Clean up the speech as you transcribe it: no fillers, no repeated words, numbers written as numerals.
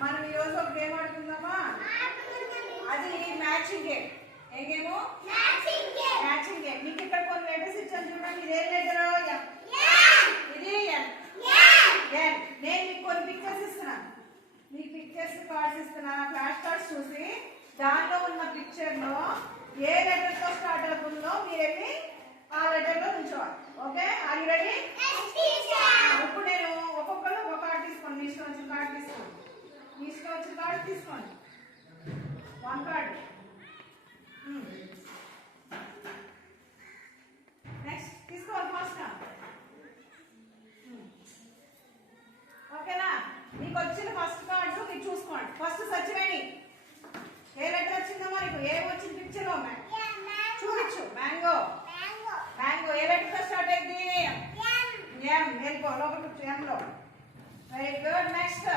మనం ఈరోజు ఒక గేమ్ ఆడుకుందామా? అది మ్యాచింగ్ గేమ్. ఏ గేమ్? Matching game. మీకు ఇక్కడ కొన్ని లెటర్స్ ఇచ్చాను చూడండి. ఇదే లెటర్ ఇది ఎన్. నేను మీకు కొన్ని పిక్చర్స్ ఇస్తున్నాను. మీ పిక్చర్స్ కార్డ్స్ ఇస్తున్నాను. ఫ్లాష్ కార్డ్స్ చూసి దాంట్లో ఉన్న పిక్చర్ లో ఏ లెటర్ తో స్టార్ట్ అవుతుందో మీరు వెళ్ళి ఆ లెటర్ లో ఉంచోవాలి. Okay, are you ready? ఇప్పుడు నేను ఒక్కొక్కరు ఒక కార్డ్ తీసుకోండి. మీ ఇష్టం వచ్చిన కార్డ్ తీసుకోండి. మీ ఇష్టం వచ్చిన కార్డ్ తీసుకోండి. One card. నెక్స్ట్ తీసుకోవాలి ఫాస్ట్. ఓకేనా? మీకు వచ్చిన ఫస్ట్ కార్డు మీరు చూసుకోండి. ఫస్ట్ సచివేణి ఏ లెటర్ వచ్చిందో మనకు ఏం వచ్చింది పిక్చర్ లో చూపించు. మ్యాంగో. మ్యాంగో ఏ లెటర్ తో స్టార్ట్ అయింది? ఎం. వెళ్ళిపో లోపల ఎం లో. Very good. నెక్స్ట్